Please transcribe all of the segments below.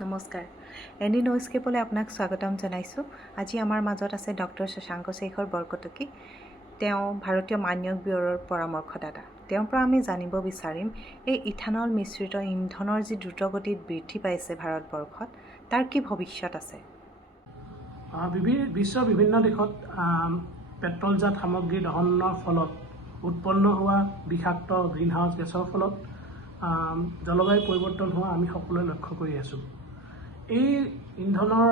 নমস্কাৰ এনি ন'স্কেপলৈ আপোনাক স্বাগতম জনাইছোঁ। আজি আমাৰ মাজত আছে ডক্টৰ শশাংক শেখৰ বৰকটকী। তেওঁ ভাৰতীয় মানক ব্যুৰোৰ পৰামৰ্শদাতা। তেওঁৰ পৰা আমি জানিব বিচাৰিম এই ইথানল মিশ্ৰিত ইন্ধনৰ যি দ্ৰুতগতিত বৃদ্ধি পাইছে ভাৰতবৰ্ষত, তাৰ কি ভৱিষ্যত আছে? বিশ্বৰ বিভিন্ন দেশত পেট্ৰলজাত সামগ্ৰী দহনৰ ফলত উৎপন্ন হোৱা বিষাক্ত গ্ৰীণহাউচ গেছৰ ফলত জলবায়ু পৰিৱৰ্তন হোৱা আমি সকলোৱে লক্ষ্য কৰি আছোঁ। এই ইন্ধনৰ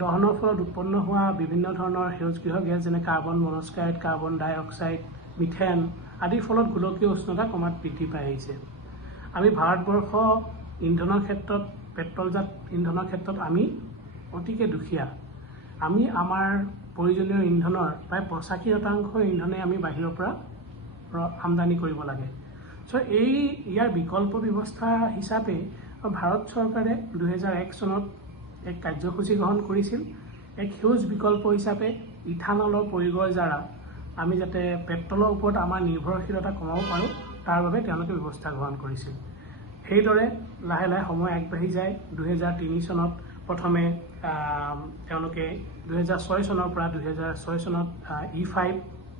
দহনৰ ফলত উৎপন্ন হোৱা বিভিন্ন ধৰণৰ সেউজগৃহ গেছ যেনে কাৰ্বন মনক্সাইড, কাৰ্বন ডাই অক্সাইড, মিথেন আদিৰ ফলত গোলকীয় উষ্ণতা ক্ৰমাৎ বৃদ্ধি পাই আহিছে। আমি ভাৰতবৰ্ষ ইন্ধনৰ ক্ষেত্ৰত, পেট্ৰলজাত ইন্ধনৰ ক্ষেত্ৰত আমি অতিকে দুখীয়া। আমি আমাৰ প্ৰয়োজনীয় ইন্ধনৰ প্ৰায় 85% ইন্ধনে আমি বাহিৰৰ পৰা আমদানি কৰিব লাগে। ইয়াৰ বিকল্প ব্যৱস্থা হিচাপে ভাৰত চৰকাৰে 2001 চনত এক কাৰ্যসূচী গ্ৰহণ কৰিছিল। এক সেউজ বিকল্প হিচাপে ইথানলৰ প্ৰয়োগৰ দ্বাৰা আমি যাতে পেট্ৰলৰ ওপৰত আমাৰ নিৰ্ভৰশীলতা কমাব পাৰোঁ, তাৰ বাবে তেওঁলোকে ব্যৱস্থা গ্ৰহণ কৰিছিল। সেইদৰে লাহে লাহে সময় আগবাঢ়ি যায়। 2003 চনত প্ৰথমে তেওঁলোকে 2006 চনৰ পৰা 2006 চনত E5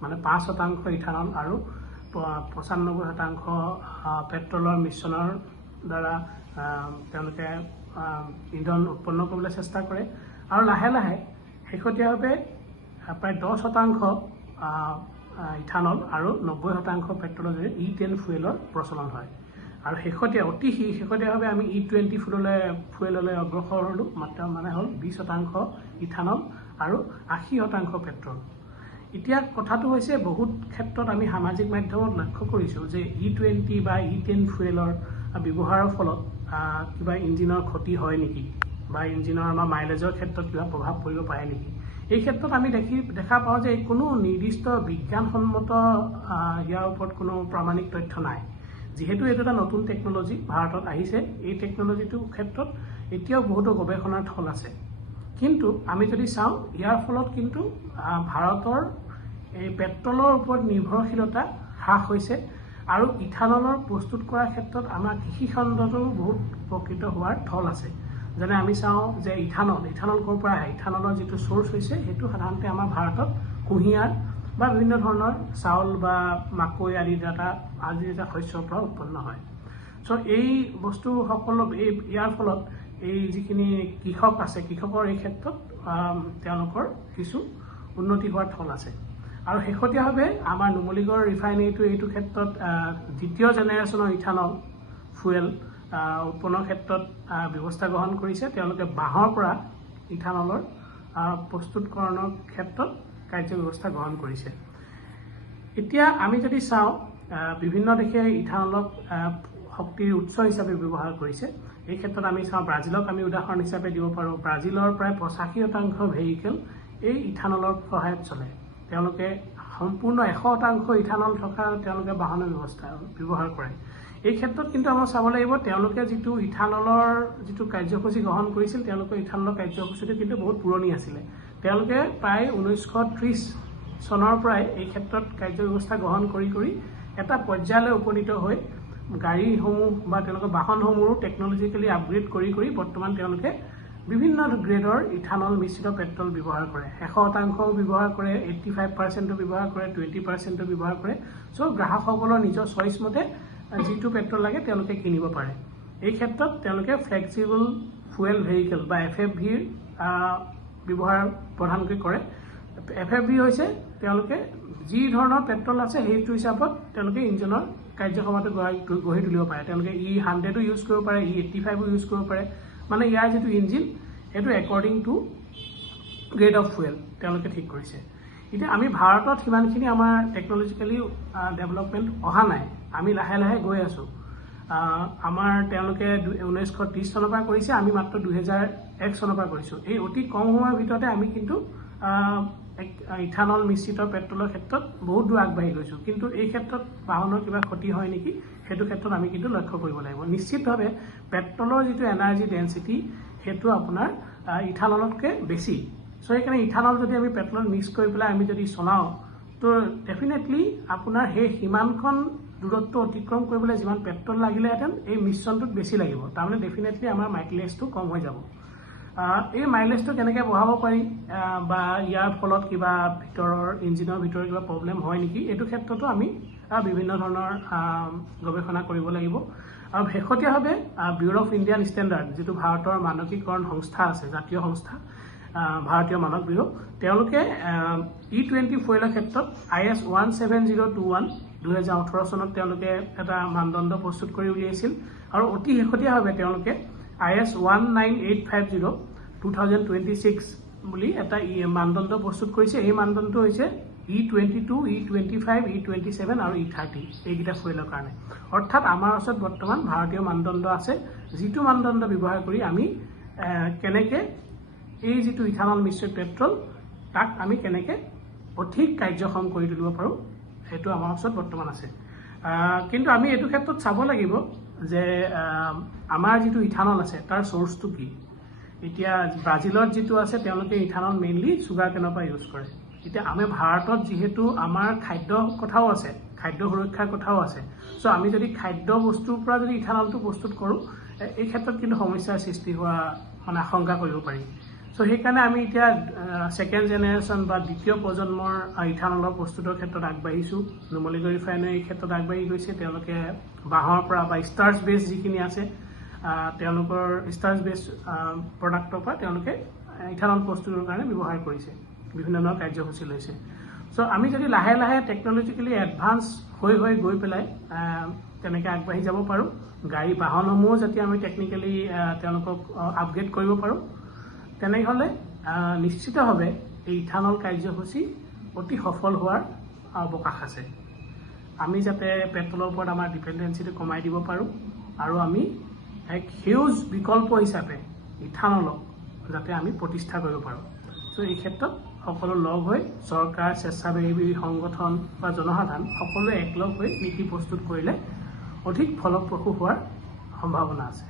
মানে 5% ইথানল আৰু 95% পেট্ৰলৰ মিশ্ৰণৰ দ্বাৰা তেওঁলোকে ইন্ধন উৎপন্ন কৰিবলৈ চেষ্টা কৰে আৰু লাহে লাহে শেহতীয়াভাৱে প্ৰায় 10% ইথানল আৰু 90% পেট্ৰলৰ জৰিয়তে E10 ফুৱেলৰ প্ৰচলন হয়। আৰু অতি শেহতীয়াভাৱে আমি E20 ফুৱেললৈ অগ্ৰসৰ হ'লোঁ। মাত্ৰ হ'ল 20% ইথানল আৰু 80% পেট্ৰল। এতিয়া কথাটো হৈছে, বহুত ক্ষেত্ৰত আমি সামাজিক মাধ্যমত লক্ষ্য কৰিছোঁ যে E20 বা E10 ফুৱেলৰ ব্যৱহাৰৰ ফলত কিবা ইঞ্জিনৰ ক্ষতি হয় নেকি, বা ইঞ্জিনৰ আমাৰ মাইলেজৰ ক্ষেত্ৰত কিবা প্ৰভাৱ পৰিব পাৰে নেকি। এই ক্ষেত্ৰত আমি দেখা পাওঁ যে কোনো নিৰ্দিষ্ট বিজ্ঞানসন্মত ইয়াৰ ওপৰত কোনো প্ৰামাণিক তথ্য নাই। যিহেতু এইটো এটা নতুন টেকন'লজি ভাৰতত আহিছে, এই টেকন'লজিটোৰ ক্ষেত্ৰত এতিয়াও বহুতো গৱেষণাৰ থল আছে। কিন্তু আমি যদি চাওঁ, ইয়াৰ ফলত কিন্তু ভাৰতৰ এই পেট্ৰলৰ ওপৰত নিৰ্ভৰশীলতা হ্ৰাস হৈছে আৰু ইথানলৰ প্ৰস্তুত কৰাৰ ক্ষেত্ৰত আমাৰ কৃষিখণ্ডতো বহুত উপকৃত হোৱাৰ থল আছে। যেনে আমি চাওঁ যে ইথানল ক'ৰ পৰা আহে। ইথানলৰ যিটো চ'ৰ্চ হৈছে সেইটো সাধাৰণতে আমাৰ ভাৰতত কুঁহিয়াৰ বা বিভিন্ন ধৰণৰ চাউল বা মাকৈ আদি এটা শস্যৰ পৰা উৎপন্ন হয়। এই বস্তুসকল ইয়াৰ ফলত এই যিখিনি কৃষক আছে, কৃষকৰ এই ক্ষেত্ৰত তেওঁলোকৰ কিছু উন্নতি হোৱাৰ থল আছে। আৰু শেহতীয়াভাৱে আমাৰ নুমলীগড় ৰিফাইনেৰীটো এইটো ক্ষেত্ৰত দ্বিতীয় জেনেৰেশ্যনৰ ইথানল ফুৱেল উৎপন্নৰ ক্ষেত্ৰত ব্যৱস্থা গ্ৰহণ কৰিছে। তেওঁলোকে বাঁহৰ পৰা ইথানলৰ প্ৰস্তুতকৰণৰ ক্ষেত্ৰত কাৰ্যব্যৱস্থা গ্ৰহণ কৰিছে। এতিয়া আমি যদি চাওঁ, বিভিন্ন দেশে ইথানলক শক্তিৰ উৎস হিচাপে ব্যৱহাৰ কৰিছে। এই ক্ষেত্ৰত আমি চাওঁ, ব্ৰাজিলক আমি উদাহৰণ হিচাপে দিব পাৰোঁ। ব্ৰাজিলৰ প্ৰায় 85% ভেহিকেল এই ইথানলৰ সহায়ত চলে। তেওঁলোকে সম্পূৰ্ণ 100% ইথানল থকা তেওঁলোকে বাহনৰ ব্যৱহাৰ কৰে। এই ক্ষেত্ৰত কিন্তু আমাৰ চাব লাগিব, তেওঁলোকে ইথানলৰ কাৰ্যসূচী গ্ৰহণ কৰিছিল, তেওঁলোকৰ ইথানলৰ কাৰ্যসূচীটো কিন্তু বহুত পুৰণি আছিলে। তেওঁলোকে প্ৰায় 1930 চনৰ পৰাই এই ক্ষেত্ৰত কাৰ্যব্যৱস্থা গ্ৰহণ কৰি এটা পৰ্যায়লৈ উপনীত হৈ গাড়ীসমূহ বা তেওঁলোকৰ বাহনসমূহো টেকন'লজিকেলি আপগ্ৰেড কৰি বৰ্তমান তেওঁলোকে বিভিন্ন গ্ৰেডৰ ইথানল মিশ্ৰিত পেট্ৰল ব্যৱহাৰ কৰে। 100% ব্যৱহাৰ কৰে, 85% ব্যৱহাৰ কৰে, 20% ব্যৱহাৰ কৰে। গ্ৰাহকসকলৰ নিজৰ চইচ মতে যিটো পেট্ৰল লাগে তেওঁলোকে কিনিব পাৰে। এই ক্ষেত্ৰত তেওঁলোকে ফ্লেক্সিবল ফুৱেল ভেহিকেল বা FFVৰ ব্যৱহাৰ প্ৰধানকৈ কৰে। FFV হৈছে তেওঁলোকে যি ধৰণৰ পেট্ৰল আছে সেইটো হিচাপত তেওঁলোকে ইঞ্জিনৰ কাৰ্যক্ষমতা গঢ়ি তুলিব পাৰে। তেওঁলোকে E100ও ইউজ কৰিব পাৰে, E85ও ইউজ কৰিব পাৰে। মানে ইয়াৰ যিটো ইঞ্জিন সেইটো according to grade of fuel তেওঁলোকে ঠিক কৰিছে। এতিয়া আমি ভাৰতত সিমানখিনি আমাৰ টেকন'লজিকেলি ডেভেলপমেণ্ট অহা নাই। আমি লাহে লাহে গৈ আছোঁ। তেওঁলোকে 1930 চনৰ পৰা কৰিছে, আমি মাত্ৰ 2001 চনৰ পৰা কৰিছোঁ। এই অতি কম সময়ৰ ভিতৰতে আমি কিন্তু ইথানল মিশ্ৰিত পেট্ৰলৰ ক্ষেত্ৰত বহুত দূৰ আগবাঢ়ি গৈছোঁ। কিন্তু এই ক্ষেত্ৰত বাহনৰ কিবা ক্ষতি হয় নেকি, সেইটো ক্ষেত্ৰত আমি কিন্তু লক্ষ্য কৰিব লাগিব। নিশ্চিতভাৱে পেট্ৰলৰ যিটো এনাৰ্জি ডেঞ্চিটি সেইটো আপোনাৰ ইথানলতকৈ বেছি। সেইকাৰণে ইথানল যদি আমি পেট্ৰলত মিক্স কৰি পেলাই আমি যদি চলাওঁ, তো ডেফিনেটলি আপোনাৰ সেই সিমানখন দূৰত্ব অতিক্ৰম কৰিবলৈ যিমান পেট্ৰল লাগিলেহেঁতেন এই মিশ্ৰণটোত বেছি লাগিব, তাৰমানে ডেফিনেটলি আমাৰ মাইলেজটো কম হৈ যাব। এই মাইলেজটো কেনেকৈ বঢ়াব পাৰি বা ইয়াৰ ফলত কিবা ইঞ্জিনৰ ভিতৰৰ কিবা প্ৰব্লেম হয় নেকি, এইটো ক্ষেত্ৰতো আমি বিভিন্ন ধৰণৰ গৱেষণা কৰিব লাগিব। আৰু শেহতীয়াভাৱে ব্যুৰ অফ ইণ্ডিয়ান ষ্টেণ্ডাৰ্ড, যিটো ভাৰতৰ মানকীকৰণ সংস্থা আছে, জাতীয় সংস্থা ভাৰতীয় মানক ব্যুৰ, তেওঁলোকে E20 ফুৱেলৰ ক্ষেত্ৰত IS 17021 2018 চনত তেওঁলোকে এটা মানদণ্ড প্ৰস্তুত কৰি উলিয়াইছিল। আৰু অতি শেহতীয়াভাৱে তেওঁলোকে IS 19850 2026 বুলি এটা মানদণ্ড প্ৰস্তুত কৰিছে। এই মানদণ্ডটো হৈছে E22, E25, E27 আৰু E30 এইকেইটা ফুৱেলৰ কাৰণে। অৰ্থাৎ আমাৰ ওচৰত বৰ্তমান ভাৰতীয় মানদণ্ড আছে, যিটো মানদণ্ড ব্যৱহাৰ কৰি আমি কেনেকৈ এই যিটো ইথানল মিশ্ৰিত পেট্ৰল তাক আমি কেনেকৈ অধিক কাৰ্যক্ষম কৰি তুলিব পাৰোঁ, সেইটো আমাৰ ওচৰত বৰ্তমান আছে। কিন্তু আমি এইটো ক্ষেত্ৰত চাব লাগিব যে আমাৰ যিটো ইথানল আছে তাৰ চ'ৰ্চটো কি। এতিয়া ব্ৰাজিলত যিটো আছে তেওঁলোকে ইথানল মেইনলি চুগাৰ কেনৰ পৰা ইউজ কৰে। এতিয়া আমি ভাৰতত যিহেতু আমাৰ খাদ্য কথাও আছে, খাদ্য সুৰক্ষাৰ কথাও আছে, চ' আমি যদি খাদ্য বস্তুৰ পৰা যদি ইথানলটো প্ৰস্তুত কৰোঁ, এই ক্ষেত্ৰত কিন্তু সমস্যাৰ সৃষ্টি হোৱা আশংকা কৰিব পাৰি। চ' সেইকাৰণে আমি এতিয়া ছেকেণ্ড জেনেৰেশ্যন বা দ্বিতীয় প্ৰজন্মৰ ইথানলৰ প্ৰস্তুতৰ ক্ষেত্ৰত আগবাঢ়িছোঁ। নুমলীগড় ৰিফাইনাৰী এই ক্ষেত্ৰত আগবাঢ়ি গৈছে। তেওঁলোকে বাঁহৰ পৰা বা ষ্টাৰ্চ বেছ যিখিনি আছে তেওঁলোকৰ ষ্টাৰ্চ বেছ প্ৰডাক্টৰ পৰা তেওঁলোকে ইথানল প্ৰস্তুতৰ কাৰণে ব্যৱহাৰ কৰিছে, বিভিন্ন ধৰণৰ কাৰ্যসূচী লৈছে। চ' আমি যদি লাহে লাহে টেকন'লজিকেলি এডভান্স হৈ গৈ পেলাই তেনেকৈ আগবাঢ়ি যাব পাৰোঁ, গাড়ী বাহনসমূহো যাতে আমি টেকনিকেলি তেওঁলোকক আপগ্ৰেড কৰিব পাৰোঁ, তেনেহ'লে নিশ্চিতভাৱে এই ইথানল কাৰ্যসূচী অতি সফল হোৱাৰ অৱকাশ আছে। আমি যাতে পেট্ৰলৰ ওপৰত আমাৰ ডিপেণ্ডেঞ্চিটো কমাই দিব পাৰোঁ আৰু আমি এক সেউজ বিকল্প হিচাপে ইথানলক যাতে আমি প্ৰতিষ্ঠা কৰিব পাৰোঁ। চ' এই ক্ষেত্ৰত সকলো লগ হৈ চৰকাৰ, স্বেচ্ছাসেৱী সংগঠন বা জনসাধাৰণ সকলোৱে একলগ হৈ নীতি প্ৰস্তুত কৰিলে অধিক ফলপ্ৰসূ হোৱাৰ সম্ভাৱনা আছে।